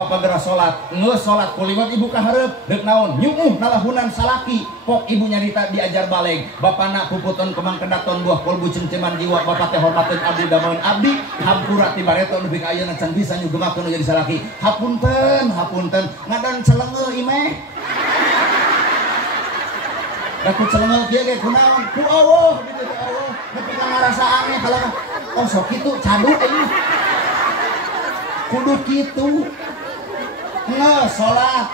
Pagera salat, ngeus salat kuliwat ibu kaharep deuk naon nyuuh nalahunan salaki pok ibu nyarita diajar baleng bapana puputon kemang kendaton buah kolbu cemceman jiwa bapak teh hormateun abdi dameun abdi hampura ti bareto nepi ka ayeuna can bisa nyugemakeun jadi salaki hapunten ngadan celengeuh imeh da ku celengeuh kieu ge kunaon ku Allah gitu teh Allah nepi ka ngarasaannya kalau oh sok kitu cadu euy kudu kitu sholat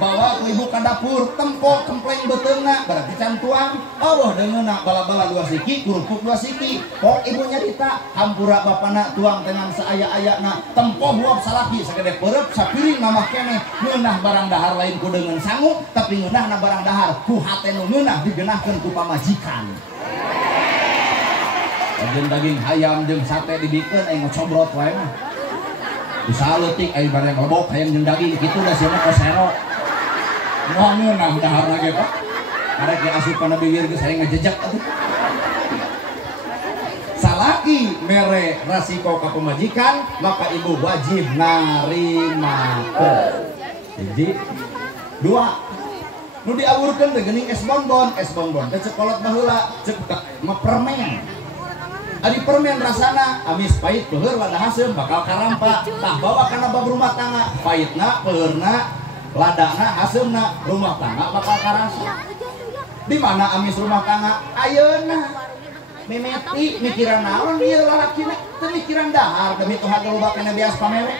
bawa ibu ke dapur tempok kempleng beteungna berarti can tuang Allah deungeuna bala-bala 2 siki kurupuk 2 siki pok ibu nyarita hampura bapana tuang tenang saaya-ayana tempoh huap salaki sagede peureup sapiring mamah keneh ngeunah barang dahar lain ku deungeun sangu tapi ngeunahna barang dahar ku hate nu ngeunah digeunahkeun ku pamajikan jeung daging hayam jeung sate dibikeun aya ngocobrot wae mah bisa leutik aya bareng lobok hayam jeung daging kitu da sia kosero moal ngeunah dahar lagi Pak karek ge asupan bibir geus aya ngajejak atuh salaki mere rasiko ka pamajikan maka ibu wajib narimakeun hiji 2 nu diawurkeun teh geuning es bonbon teh ceuk kolot baheula ceuk permen adi permen rasana amis pahit peuheur lada haseum bakal karampa tah bawa kana bab rumah tangga pahitna peuheurna ladana haseumna rumah tangga bakal karasa di mana amis rumah tangga ayeuna memeti mikiran naon ieu lalakina teu mikiran dahar demi Tuhan loba kana bias pamewe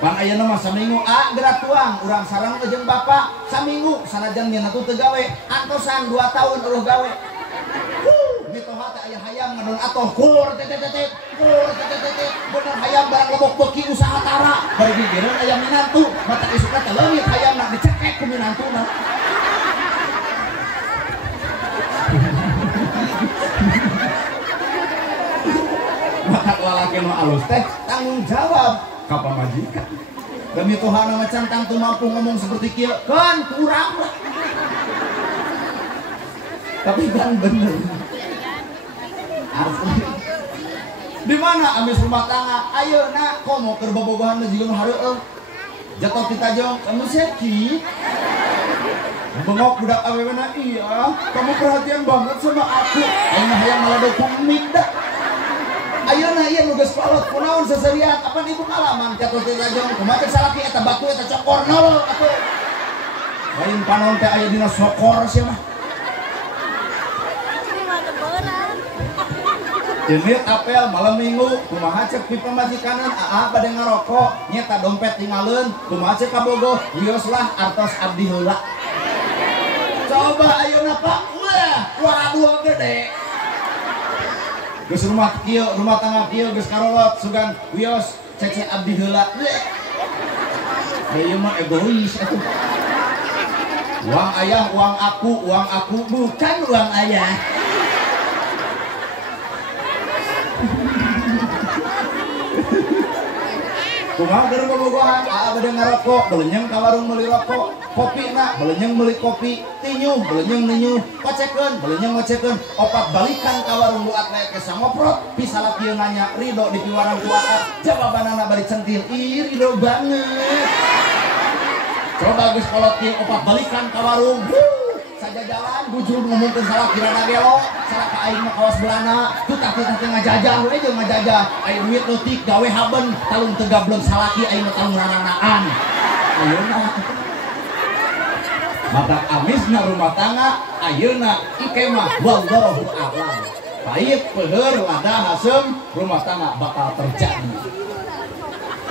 pan ayeuna mah saminggu gerak tuang urang sareng jeung bapak saminggu sanajan dina teu gawe antosan 2 tahun eueuh gawe mitoha teh aya hayam ngadon atoh kur tetetetet bener hayam barang lobok beuki usaha tara bari digireun aya minantu mata isuka teh leungit hayamna dicekek ku minantuna maka lalaki nu alus teh tanggung jawab ka pamajikan demi Tuhan macan tang teu mampu ngomong seperti kieu kan kurang lah tapi kan bener di mana amis rumah tangga ayeuna komo keur bobogohan mah jiga nu hareueuh jatuh kita jong kamu seki bengok budak awewena iya kamu perhatian banget sama aku ayeuna hayang maladeu kumik dah ayeuna ieu nu geus kolot kunaon saserian apa ibu ngalaman jatuh kita jong kumaha teh salaki eta batu eta cokor nol atuh lain panon teh aya dina sokor sia mah Jenit apel malam minggu kumaha ceuk di pamajikanan bade ngarokok nyeta dompet tinggalin kumaha ceuk kabogoh wios lah artos abdi heula coba ayeuna Pak wah waradua gede geus rumah tangga kieu geus karolot sugan wios cece abdi heula ieu mah egois atuh uang ayah uang aku bukan uang ayah kumaha keur bobogohan bade ngarokok belenyeng ka warung meuli rokok kopina belenyeng meuli kopi tinyuh belenyeng ninyuh ngocekeun belenyeng ngocekeun opat balikan ka warung buat aya ke sangoprot pisalak ieu nanya ridho di piwarang kuat jawabanana bari centil ridho banget coba geus kolot ieu opat balikan ka warung saja jalan bujur ngomongkeun salah kirana belok salah ka aing mah kawas belana tutah teh ngajajah we jeung ngajajah aing duit leutik gawe haben talung teu gableng salaki aing mah talung rananaan ayeuna maka amisna rumah tangga ayeuna ike mah wallahu a'lam pahit peuheur lada haseum rumah tangga bakal terjadi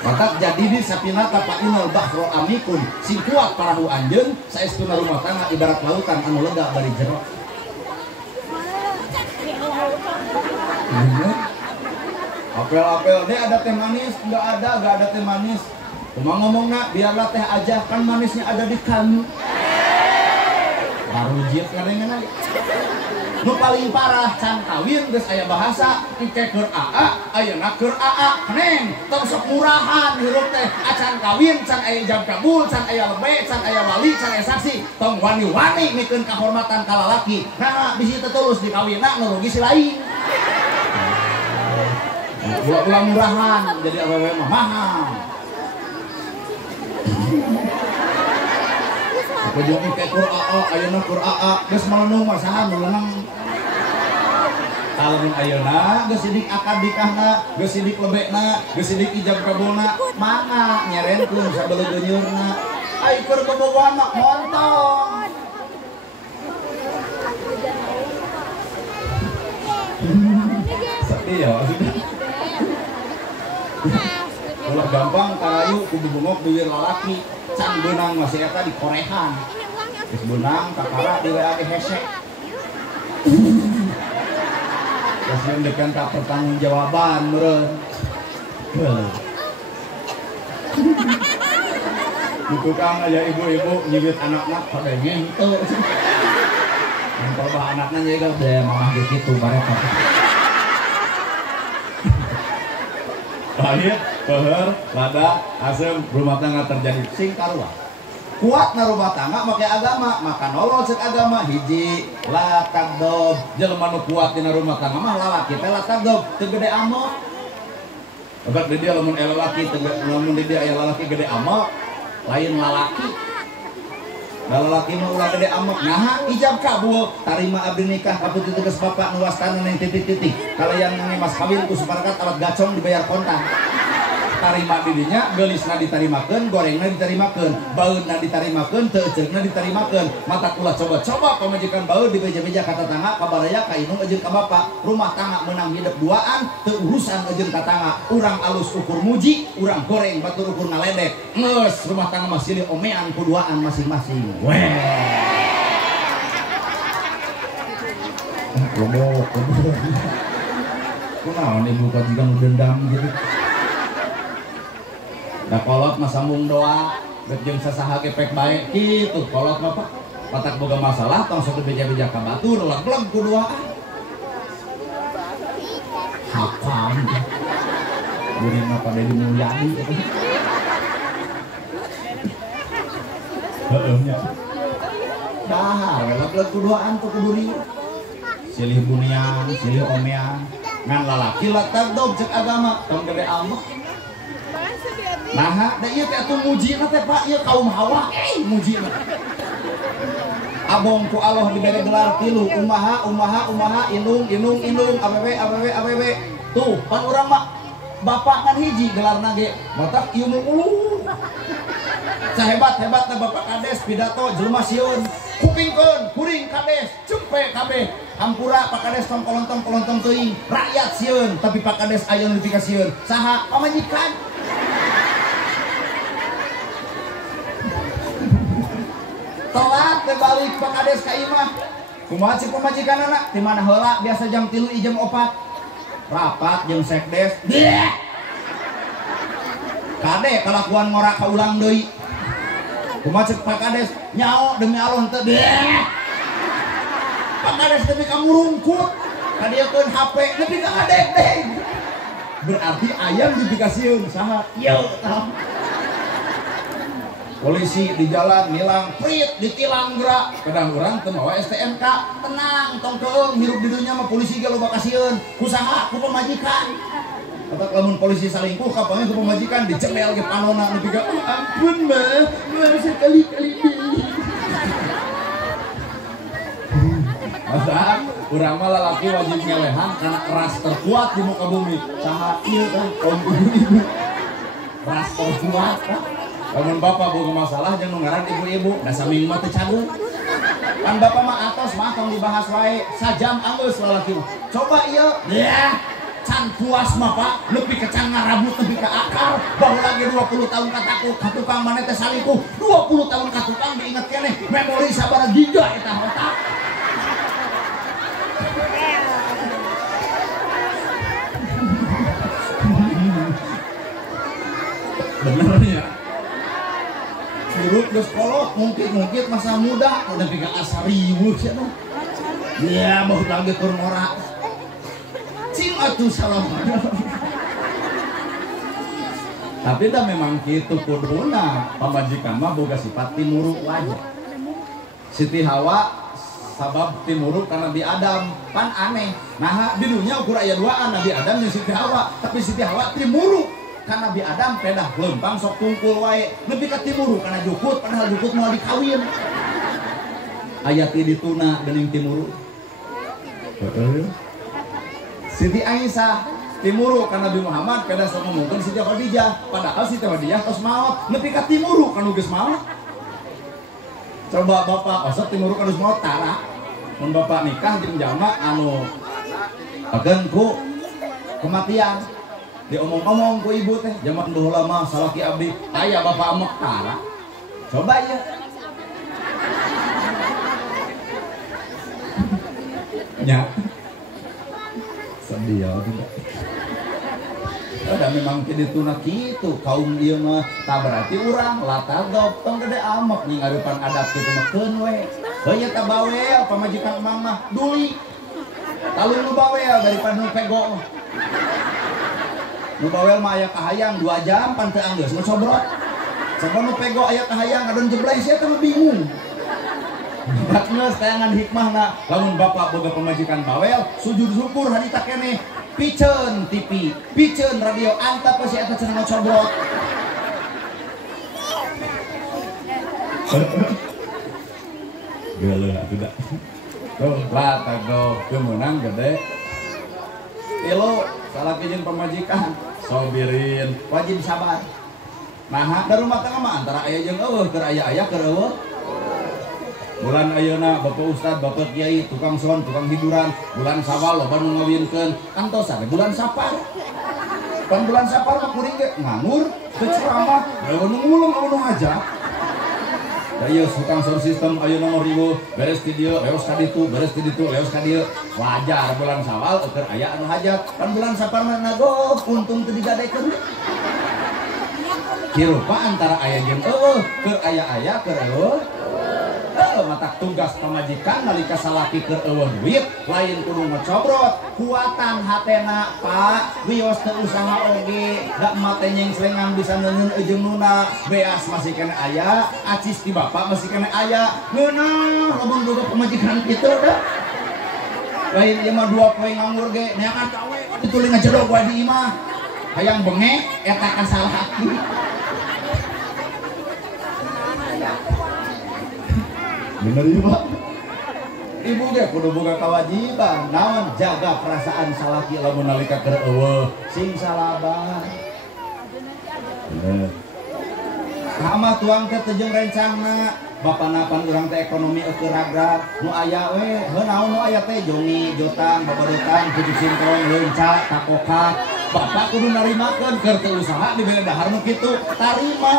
maka jadi di sapina tapainal bahro amikun sing kuat parahu anjeun saestuna rumah tangga ibarat lautan anu lega bari jero apel deh ada teh manis enggak ada teh manis cuma ngomongna biarlah teh aja kan manisnya ada di kamu baru jiet ngarengan aja nu paling parah can kawin geus aya bahasa engke keur aa ayeuna keur aa keneng tong sok murahan hirup teh acan kawin can aya jam kabul can aya lebe can aya wali can aya saksi tong wani-wani mikeun kahormatan ka lalaki nah bisi teh tulus dikawinna nu rugi si lain ulah murahan jadi awewe mah mahal. Aku juga kayak Qur'a, ayeuna Qur'a, geus melenung mah saha melenang. Kalau ayeuna geus sidik akad nikahna, geus sidik lebekna, geus sidik ijab kabulna, mangga nyerenkeun sabeuleum geunyeurna. Ai keur bobogohan mah montong. Sedih ya maksudnya. Ulah gampang karayu kudu bengok bibir lalaki, can beunang masih eta di korehan. Geus beunang kakara di WA di hese. Kasih dekan ka pertanggungjawaban meureun. Di tukang aja ibu-ibu nyibit anak-anak pada ngento. Yang bah anaknya juga udah mamah gitu barek. Lahir, peher, lada, asem, rumah tangga terjadi sing karuan. Kuat na rumah tangga make agama, maka nolol cek agama hiji la tagdob. Jelema nu kuat dina rumah tangga mah lalaki teh la tagdob, teu gede amok. Obat di dia lamun lalaki teu lamun di dia aya lalaki gede amok, lain lalaki. Da lalaki mah ulah gede amok. Nah, ijab kabul, tarima abdi nikah ka putih tegas bapak nu wastana neng titik-titik. Kalayan nang mas kawin ku suparakat alat gacong dibayar kontan. Tarima didinya gelisna ditarimakeun, gorengna ditarimakeun, baeudna ditarimakeun, teu eceugna ditarimakeun. Mata kula coba-coba pamajikan baeud dibeja-beja ka tetangga, ka baraya, ka indung ejeun ka bapak. Rumah tangga meunang hidup duaan, teu urusan ejeun ka tangga. Urang alus ukur muji, urang goreng batur ukur ngaledek. Geus rumah tangga mah silih omean ku duaan masing-masing. Weh. Lobok. Kunaon ibu kajikan dendam gitu. Da kolot mah sambung doa, rek jeung sasaha ge pek bae kitu. Kolot mah Pak, patak boga masalah tong sok beja-beja ka batur, leg-leg ku doaan. Hakam. Geuring mah pada dimulyani. Heeh nya. Dahar leg-leg ku doaan tuh kudu rieu. Silih bunian, silih omean. Ngan lalaki la tagdob cek agama, tong gede amah. Nah, da ieu teh atuh mujina teh Pak, ieu kaum Hawa mujina. Abong ku Allah dibere gelar tilu, umaha, indung, awewe. Tuh, pan urang mah bapak kan hiji gelarna ge, batak ieu mulu. Sahebat-hebatna bapak kades pidato jelema sieun, kupingkeun, kuring kades, cempe kabeh. Hampura Pak Kades tong kolontong teuing, rakyat sieun, tapi Pak Kades aya nu dipikasieun. Saha? Pamajikan. Telat teh balik Pak Kades ka imah. Kumaha cik pamajikanana? Di mana heula biasa jam 3 jam 4. Rapat jeung sekdes. Kade kalakuan ngora ka ulang deui. Kumaha cik Pak Kades? Nyao demi Allah teu. Pak Kades tapi kamu rungkut. Kadiekeun HP nepi ka ngadeg-deg. Berarti ayam dipikasieun saha? Ieu tah. Polisi di jalan nilang prit ditilang gerak kadang orang teu mawa STNK tenang tong keung hirup di dunya mah polisi ge loba kasieun kusaha ku pamajikan kata lamun polisi salingkuh kapange ku pamajikan dicemel ge panonna nepi ka ampun mah sekali-kali deui masa urang mah lalaki wajib ngelehan karena ras terkuat di muka bumi saha ieu tah kaum ibu-ibu ras terkuat tah. Lamun bapak boga masalah jeung nu ngaran ibu-ibu, da saming mah teu cageut. Kan bapak mah atos mah tong dibahas wae, sajam anggeus lalaki mah. Coba ieu, ya, can puas mah Pak, leuwih ke can ngarabut nepi ka akar, baru lagi 20 tahun kataku, ka tukang maneh teh salingkuh, 20 tahun ka tukang diinget keneh, memori sabaraha giga eta otak. Bener ya. Hirup geus kolot mungkin masa muda udah pika asa riweuh sia mah. Ya bahu lagi keur ngora. Cing atuh salam. Tapi dah memang kitu kuduna pamajikan mah boga sifat timuruk wae. Siti Hawa sabab timuruk karena Nabi Adam pan aneh. Nah di dunia ukur aya duaan Nabi Adam jeung Siti Hawa, tapi Siti Hawa timuruk karena Nabi Adam pedah lempang sok tungkul wae nepi ka timuruk karena jukut padahal jukut mau dikawin. Ayat di tuna dening timuruk. Siti Aisyah timuruk karena Nabi Muhammad pedah sok ngomongkeun Siti Khadijah, padahal Siti Khadijah tos maot nepi ka timuruk kan geus maot. Coba bapak osok timuruk harus mau tara mun bapak nikah jeung jalma anu agen ku kematian diomong-omong ku ibu teh zaman baheula mah salaki abdi aya bapak amek tara coba ya nya sedih ya tidak ada memang jadi tuna gitu kaum dia mah tak berarti urang latar tong gede amek nih ngarupan adat gitu mah keun we heunya tak bawel pamajikan emang mah duli lalu nu bawel daripada nu pego nu bawel mah aya kahayang 2 jam pan teu anggeus nu cobrot coba nu pego aya kahayang adon jeblay sia teh bingung batgeus tayangan hikmahna lamun bapak boga pamajikan bawel sujud syukur harita keneh piceun TV, piceun radio, antap ke si eta cenah cobrot. Geuleuh atuh da. Tuh, latah do kemenang gede. Ilo salaki jeung pamajikan, sobirin, wajib sabar. Nah, da rumah tangga mah antara aya jeung eueuh, keur aya keur eueuh. Bulan ayeuna Bapak Ustad, Bapak Kiai, tukang son, tukang hiburan, bulan Sawal loba nu ngawinkeun, kantosan bulan Sapar. Pan bulan Sapar mah kuring ge nganggur, teu ceramah, anu ngulung anu ngajak. Da ieu tukang sound system ayeuna mah riweuh, beres ti dieu, leos ka ditu, beres ti ditu, leos ka dieu. Wajar bulan Sawal keur aya anu hajat. Pan bulan Sapar mah nago untung teu digadekeun. Kirupa antara aya jeung eueuh, keur aya keur eueuh. Matak tugas pamajikan nalika salaki keur eueuh duit lain kudu ngocobrot kuatan hatena Pak wios teu usaha oge da emat teh nyengselengan bisa neuneun jeung nuna beas masih kena aya acis ti bapak masih kena aya ngeunah lamun boga pamajikan kitu da lain ieu mah 2 poe nganggur ge neangan cawe dituling ngajedog wae di imah hayang bengek eta kasalaki. Bener ya Pak? Ibu ge kudu boga kewajiban naon jaga perasaan salaki lamun nalika keur eueuh sing salabar. Bener. Kamah tuang teh teu jeung rencana bapana pan urang teh ekonomi eueuh ragrag nu aya we heuh naon nu aya teh jongi jotang babadotan pucuk singkong leunca takokak bapak kudu narimakeun keur teu usaha dibere dahar nu kitu tarima.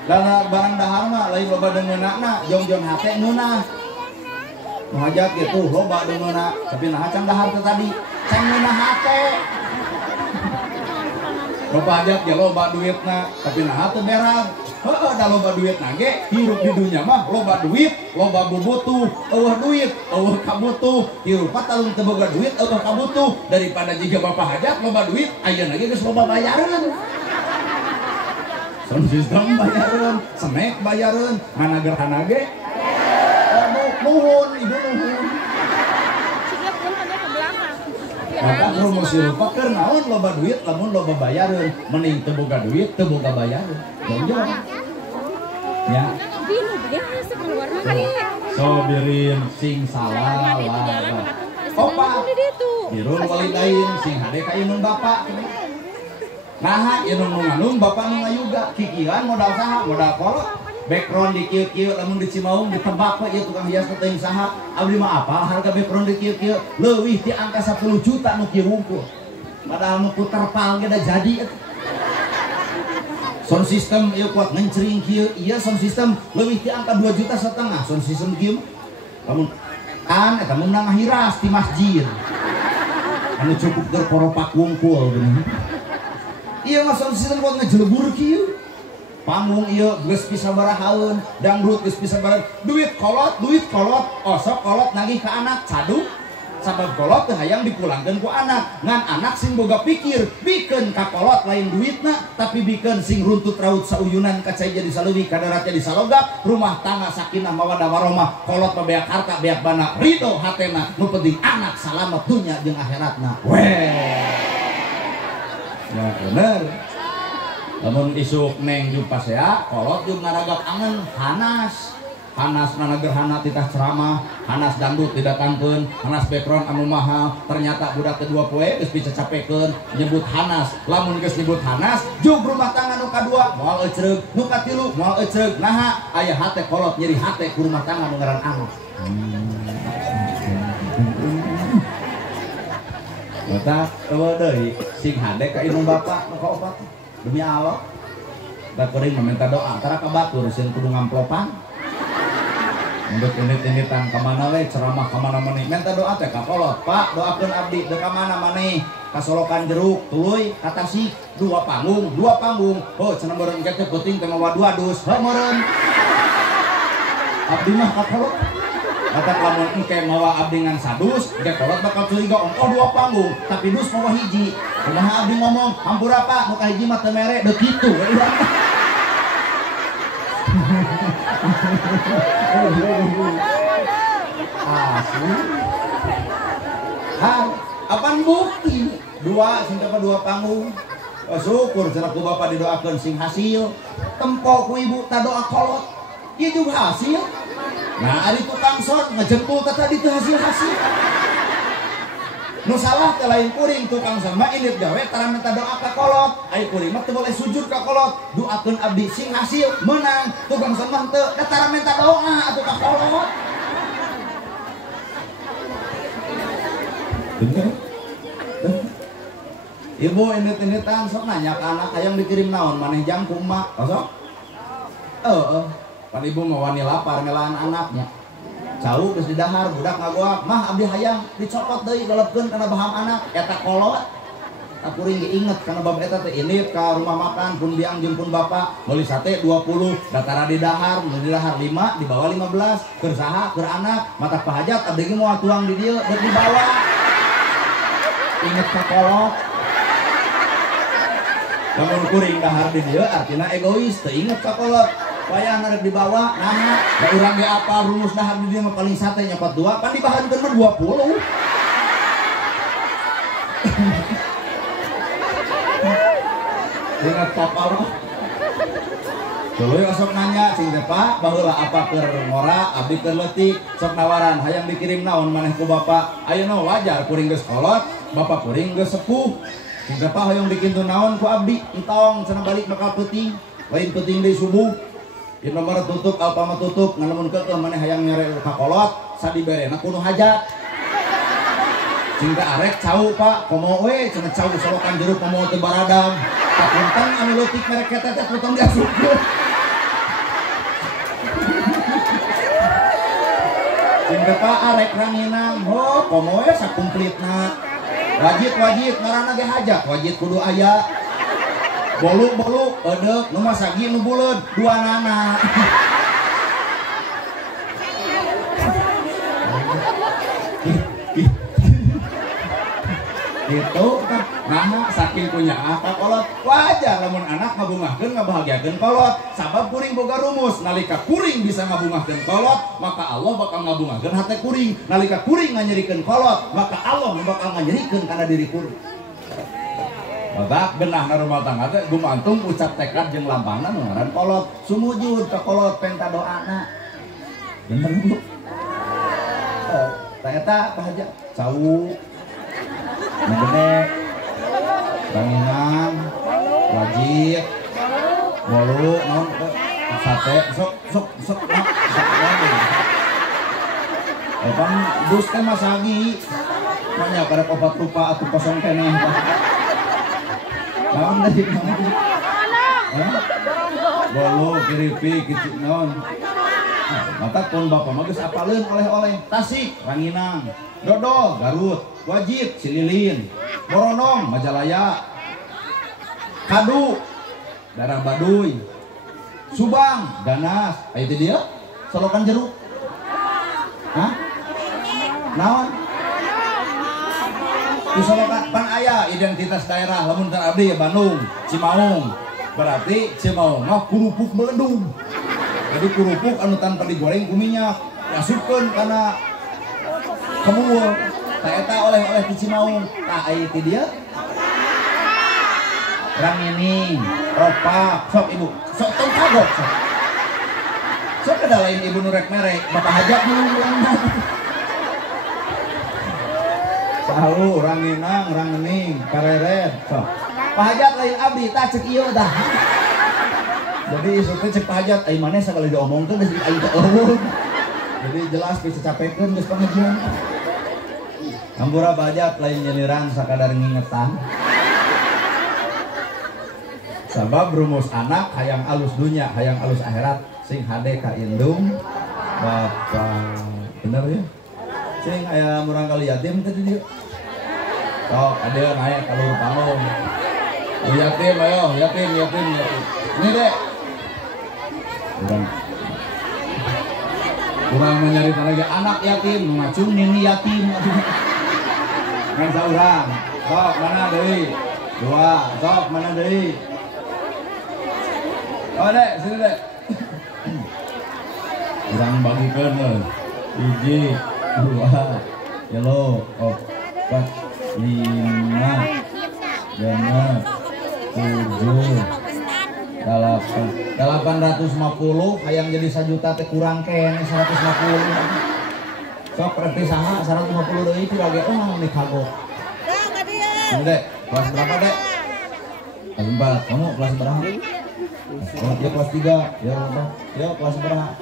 Dana barang dahar mah lain loba deungeunana jong-jong hate ngeunah. Nu hajat kitu loba deungeunna, tapi naha can dahar teh tadi, can ngeunah hate. Loba hajat ge loba duitna, tapi naha teu berang. Heueuh da loba duitna ge hirup di dunya mah loba duit, loba bubutuh, eueuh duit, eueuh kabutuh. Hirup talung teu boga duit, eueuh kabutuh daripada jiga bapak hajat loba duit, ayeuna ge geus loba bayareun. Sound system bayareun, snack bayareun, mana gerhana ge? Nuhun, ibu nuhun. Maka promosi rupa keur naon loba duit lamun loba bayareun, mending teu boga duit, teu boga bayareun. Jonjong. Ya. Sobirin sing salah lah. Opa. Dirul walidain sing hade ka imun bapak. Nah, inung nganung bapak nu ngayuga kikiran modal saha modal kolot background di kieu-kieu lamun di Cimaung ditebak we ieu tukang hias teh saha abdi mah apa harga background di kieu-kieu leuwih ti angka 10 juta nu kieu wungkul padahal nu puter pal ge da jadi sound system ieu kuat ngencring kieu ieu sound system leuwih ti angka 2,5 juta sound system kieu lamun kan eta mun ngahiras ti masjid anu cukup keur koropak wungkul geuning. Iya mah sound system buat ngejelebur kieu. Panggung ieu geus bisa barahaeun, dangdut geus bisa barahaeun. Duit kolot, osok kolot nagih ka anak caduk. sabab kolot teh hayang dipulangkeun ku anak ngan anak sing boga pikir bikeun ka kolot lain duitna tapi bikeun sing runtut raut sauyunan kacai jadi saleuwih kadarat jadi salogap rumah tangga sakinah mawaddah warahmah kolot beak harta beak bana ridho hatena nu penting anak salamet dunya jeung akhiratna weh ya bener lamun isuk neng jumpa saya kolot jeung ngaragap angen hanas na gerhana titah ceramah hanas dangdut tidak tangkeun hanas background anu mahal ternyata budak kedua poe geus bisa capekeun nyebut hanas lamun geus nyebut hanas jug rumah tangga nu kadua moal ecreug nu katilu moal ecreug naha aya hate kolot nyeri hate ku rumah tangga nu ngaran angus eta eueuh deui sing hade ka indung bapak nu kaopat demi Allah da kuring meminta doa antara ka batur sieun kudu ngamplopan untuk ini-initan kemana we ceramah kemana mana minta doa teh ka kolot pak doakeun abdi teu ka mana maneh ka Solokan Jeruk tuluy ka Tasik dua panggung oh cenah meureun engke teh penting teh ngawadu-wadus heuh meureun abdi mah ka kolot kata lamun engke mawa abdi ngan sadus engke kolot bakal curiga ongkoh dua panggung tapi dus mawa hiji kumaha abdi ngomong hampura pak nu ka hiji mah teu mere deuk kitu asli apaan bukti dua panggung syukur cenah ku bapak didoakeun sing hasil tempo ku ibu tak doa kolot ieu juga hasil nah ari tukang son ngejempul tadi teu hasil nu salah teh lain kuring tukang sama indit gawe tara minta doa ka kolot ai kuring mah teu boleh sujud ka kolot doakeun abdi sing hasil menang tukang sama teu tara minta doa atuh ka kolot ibu indit-inditan sok nanya ke anak hayang dikirim naon maneh jangkung mak sok pan ibu mau wani lapar ngelaan anaknya jauh geus di dahar budak ngagoak mah abdi hayang dicopot deui dalepkeun kana baham anak eta kolot tak kuring inget kana bab eta teh indit ka rumah makan pun biang jeung pun bapak meuli sate 20 datara di dahar meuli di dahar 5 dibawa 15 keur saha keur anak mata pahajat abdi ge moal tuang di dieu deuk dibawa inget ka kolot lamun kuring dahar di dieu artina egois teu inget ka kolot wayah ngarep dibawa nama da urang ge apa rumus dahar di dieu mah paling sate nyapat 2 pan dibahankeun mah 20 ingat papa mah tuluy sok nanya cing teh Pak baheula apa keur ngora abdi keur leutik sok nawaran hayang dikirim naon maneh ku bapak ayeuna wajar kuring geus kolot bapak kuring geus sepuh cing teh Pak hayang dikitu naon ku abdi entong cenah balik bakal peuting lain peuting deui subuh di nomor tutup alpama tutup ngalamun keukeuh maneh hayang nyere ka kolot sadiberena kudu hajat cing teh arek cau Pak komo we cenah cau Solokan Jeruk komo teu baradam punten anu leutik merek eta teh potong diasupkeun cing teh Pak arek ranginang ho komo we sakumplitna wajib ngaranna ge hajat wajib kudu aya bolu edeuk nu mah sagi nu buleud dua nana gitu kan nah saking punya apa kolot wajar lamun anak ngabungahkeun ngabahagiakeun kolot sabab kuring boga rumus nalika kuring bisa ngabungahkeun kolot maka Allah bakal ngabungahkeun hate kuring nalika kuring nganyerikeun kolot maka Allah bakal nganyerikeun kana diri kuring bapak benah na rumah tangga teh gumantung ucap tekad jeung lampahna nu ngaran kolot sumujud ka kolot penta doana bener Bu tah eta pahaja cau gede ranginang wajib bolu naon sate sok Epan dus teh masagi banyak kada obat rupa atau kosong keneh naon deui bolu kiripi kitu naon mata pun bapak mah geus apaleun oleh-oleh Tasik Ranginang Dodol Garut Wajib Cililin Boronong Majalaya Kadu Daerah Baduy Subang Ganas ayo teh dia Solokan Jeruk hah naon Di Solokan pan aya identitas daerah lamun teu abdi Bandung, Cimaung. Berarti Cimaung mah kurupuk meledung. Jadi kurupuk anu tanpa digoreng ku minyak, masukkeun kana kemuul. Tah eta oleh-oleh di Cimaung. Tah aya ti dieu. Rangining, opak, sok ibu, sok tong kagok sok. Sok ada lain ibu nurek merek, bapak hajat dulu. Tahu ranginang, rangening, kareret, sok. Pak hajat lain abdi, tak cek iyo dah. Jadi isuknya cek Pak hajat, ay mana sekali diomongkan, dari ay tak omong. Jadi jelas bisa capekan, geus pengajian. Hampura Pak hajat lain nyeliran, sakadar ngingetan. Sabab rumus anak hayang alus dunya, hayang alus akhirat, sing hade ka indung bapak. Bener ya? Sing aya murang kali yatim tadi dia. Sok ada naik kalur palung. Yatim ayo, yatim. Ini dek. Kurang mencari lagi anak yatim, ngacung nini yatim. Ngan saurang. Sok mana deui? Dua, sok mana deui? Oh dek, sini dek. Kurang bagikan loh. Hiji, dua, yelo, opat, lima, genep, 7, 850. Hayang jadi 1 juta teh kurang kene 150. Sok berarti saha 150 deui itu lagi nih kagok. Ini dek, kelas berapa dek? Kelas 4. Kamu kelas berapa? Oh, dia kelas 3, ya kelas berapa?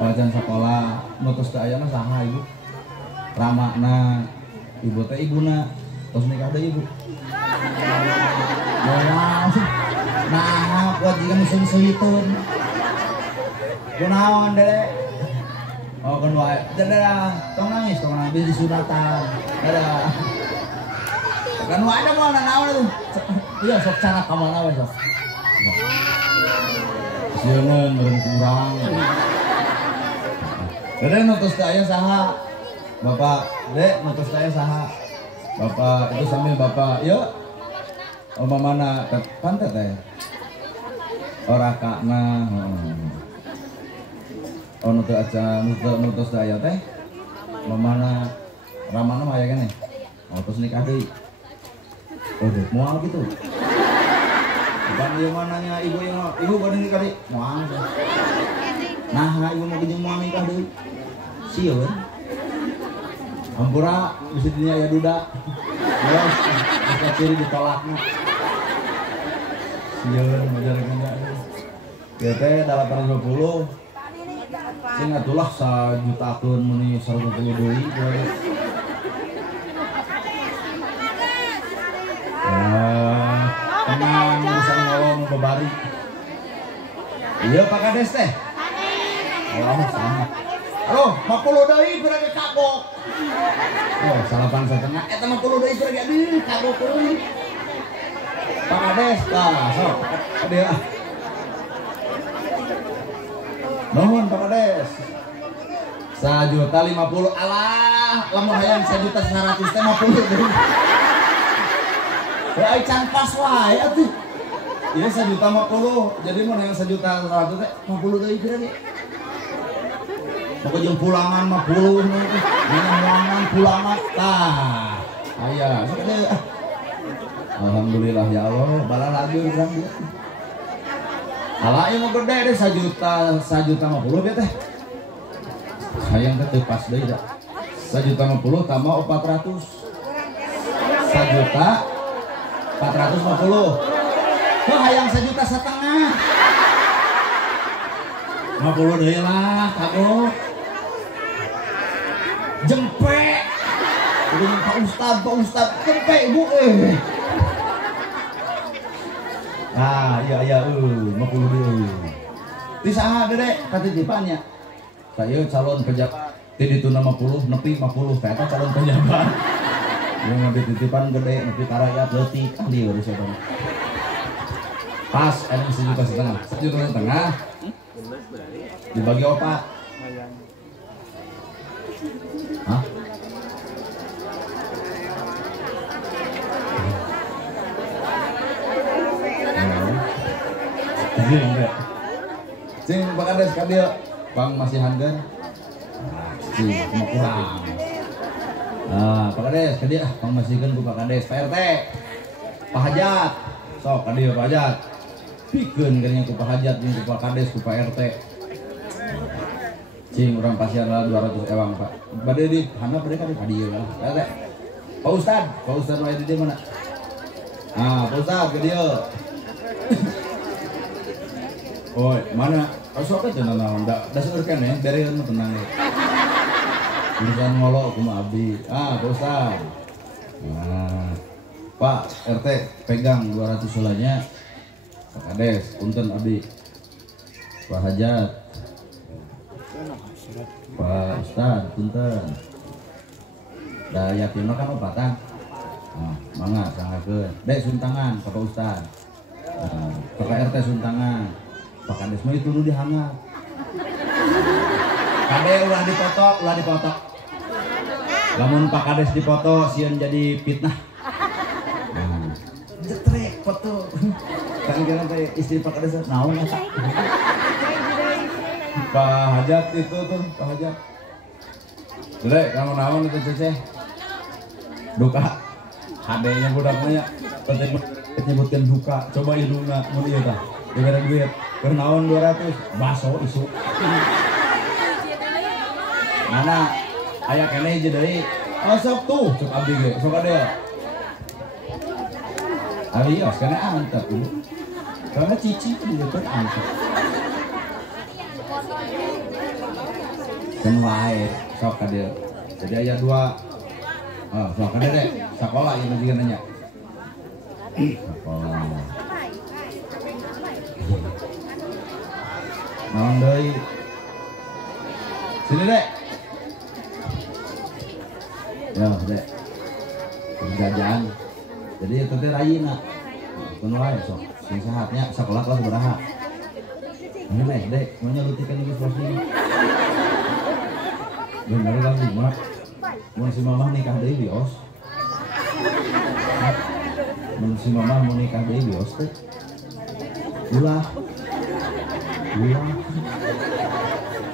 Pelajaran sekolah, nutus ke ayana saha ibu? Ramakna, ibu teh ibuna, terus nikah deh ibu. Nah, buat jika musim seitun. Kunaon deh? Oh kedua, dadah, tong nangis disunatan, dadah. Kan ada mau naon itu? Iya sok cara kamana we sok. Sieun meureun kurang. Dede nutus teh aya saha? Bapak, Dek nutus teh saha? Bapak itu sambil Bapak, yuk. Oma mana pantet teh? Ora kakna. Oh nutus aja nutus teh aya teh. Mamana ramana mah aya kene. Oh terus nikah deui. Oh, mual gitu. Bukan yang mananya ibu badan nikah deh, mual. Nah, ibu mau kunjung mual nikah deh, sieun. Ampura bisa dinya ya duda. Terus kita ciri ditolaknya. Sieun majar ganda. Ya teh 820. Sing atulah 1 jutakeun meni 120 deui. Tenang, urusan ngolong bebari. Iya Pak Kades teh. Oh sama. Halo, 50 deui berage kagok. Oh, 8,5. Eta 50 deui berage di kagok deui. Pak Kades, tah sok. Dia. Nuhun Pak Kades. 1.050.000 alah, lamun hayang 1.100.000 teh 50 deui. Ya can pas wae atuh. Ieu 1.050.000, jadi mun yang 1.100.000 teh 50 deui kira ge. Pokok jeung pulangan 50 nih. Pulangan pulangan tah. Aya, alhamdulillah ya Allah, bala lagi urang dia. Ala ieu mah gede deh 1.50 ya teh. Sayang teh pas deui da. 1.50 tambah 400. 1.450.000. Kok hayang 1,5 juta. 50 deui lah, kagok. Jempe. Udah Pak Ustad, jempe ibu Ah, iya 50 deui. Di saha Dede katitipannya? Saya calon pejabat. Ti ditu 50 nepi 50 eta calon pejabat. Yang mau dititipan gede, nepi karayat leutik ahli urus eta. Pas ada 1,5 juta. Dibagi 4. Hah? Jing deh. Cing Pak Kades ka dieu. Bang masih handal. Cing mau kurang. Pak Kades ka dieu Bang masihkeun ku Pak Kades. Pak RT. Pak Hajat. Sok ka dieu Pak Hajat. Pikeun kayaknya ku Pak Hajat jeung ku Pak Kades ku Pak RT. Cing urang pasien lah 200 ewang Pak. Bade di handap bade ka di dieu lah. RT. Pak Ustad mah di dieu mana? Pak Ustad ke dieu. Oi, mana? Sok aja naon da saeur keneh bereun mah tenang we. Urusan ngolo kumaha abdi. Pak Ustad. Pak RT pegang 200 sulanya. Pak Kades, punten abdi. Pak Hajat. Pak Ustad, punten. Da yakin mah kan opatan. Mangga sangakeun. Dek suntangan Pak Ustad. Pak RT suntangan. Pak Kades mah itu dulu dihangat. Kade ulah dipoto. Lamun Pak Kades dipoto sieun jadi fitnah. Jetrek foto. Kan teh istri Pak Kades naon eta? Pak Hajat itu tuh, Pak Hajat. Dek, kamu naon itu Cece? Duka. HD-nya budaknya penting nyebutkeun duka. Coba indungna mun ieu tah. Dibere duit. Keur naon 200? Baso isu. Mana aya keneh hiji deui. Sok tuh, cuk abdi ge. Sok ade. Alios kana antep dulu. Karena cici itu juga antep. Dan wae sok ade. Jadi aya 2. Sok ade deh. Sakola ieu juga nanya. Sakola. Naon deui? Sini dek. Ya dek. Penjajan. Jadi itu teh rayina. Kuno wae sok. Sing sahatnya sakola kelas berapa? Ini mah dek, mau nyelutikeun ieu proses ini. Bener kan Mak? Mun si Mamah nikah deui bios. Mun si Mamah mau nikah deui bios teh. Ulah.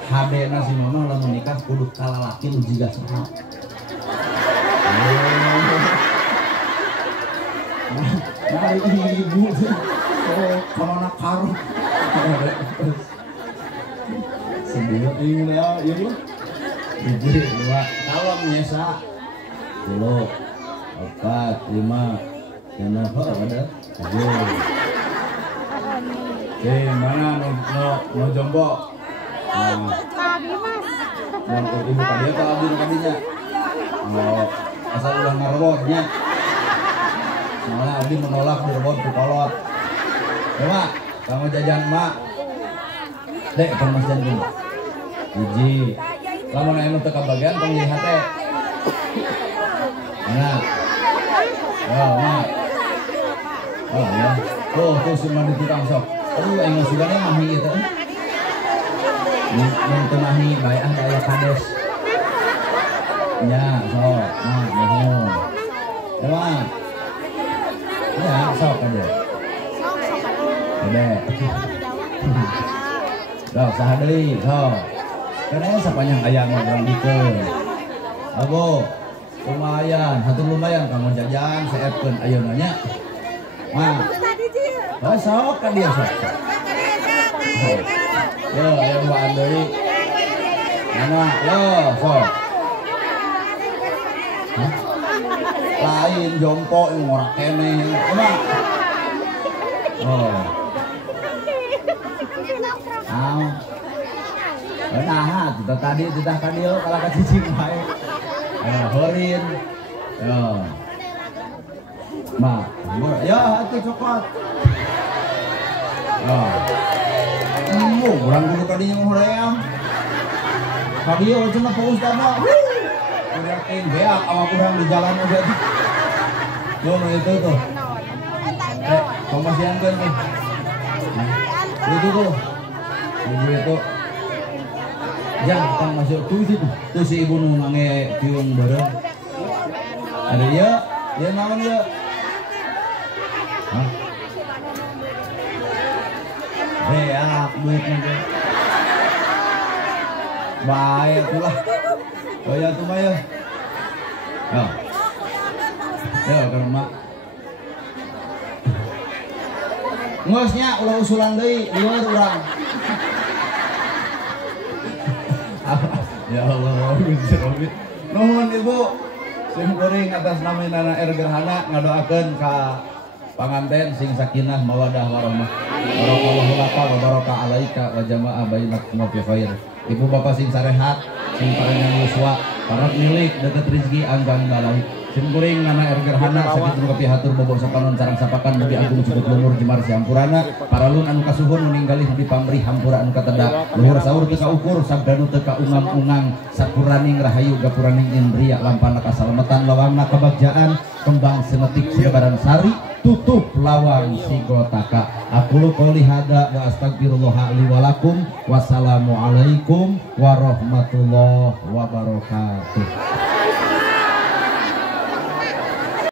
Hadena si Mamah lamun nikah kudu kalalaki nu jiga saha. Nah, ibu korona karo. Sedih ini ya, ibu. Jadi 2 tahun nyesa. 10, 4, 5, dan apa ada? 7. Mana no jombo? Yang ibu tadi atau abdi tadinya? Asal ulah ngarobotnya. Soalnya abdi menolak direbot di kolot. Coba, kamu jajan emak. Dek, apa mas jantung? Hiji. Kamu naik teka bagian, kamu lihat teh. Enak. Emak. Ya. Tuh semua di tukang sok. Yang sugane mahi itu. Yang mahi baik daya Kades. Ya, sok. Mohon. Coba. Ya, sok aja. Ada. Sok sahadeuy, sok. Karena sapanjang aya ngobrol dikeun. Ago, lumayan, lumayan kamu jajan saepkeun ayeuna nya. Mah. Sok ka dia sok. Yo, aya baan deui. Mana? Yo, sok. Lain jompo yang ngora keneh. Coba. Nah, kita tadi kita kadil kalau ka cicing bae. Horin. Yo. Nah, ya atuh cokot. Urang dulu tadinya mau hoream. Kadio cuma Pak Ustad mah. Udah beak sama kurang di jalan aja. Yo itu tuh. Komasian kan tuh. Itu tuh. Ibu itu. Jangan kita masuk tuh situ. Tuh si ibu nu nange piung bareng. Ada dia naon ya? Hah? Reak duit nanti. Baik tulah. Oh ya tuh ya. Ya karena mak. Ngosnya ulah usulan deui lieur urang. Ya Allah, nuhun Ibu. Sim kuring atas nama Nana R Gerhana ngadoakeun ka panganten sing sakinah mawadah warahmah. Barakallahu laka wa baraka alaika wa jama'a bainakum fi khair. Ibu bapak sing sarehat, sing parangan yuswa, para milik deket rezeki anggang balai. Sim kuring Nana R Gerhana sakit nu kapihatur bobo sapanon sareng sapakan mugi agung cukut lumur jemar sampurana paralun anu kasuhun ninggalih di pamrih hampura anu kateda luhur saur teu kaukur sabdanu teu kaungang-ungang sapuraning rahayu gapuraning indria lampana kasalamatan lawangna kabagjaan kembang senetik sebaran sari tutup lawang sigotaka. Aku qouli hada wa astagfirullah li wa lakum. Wassalamualaikum warahmatullahi wabarakatuh.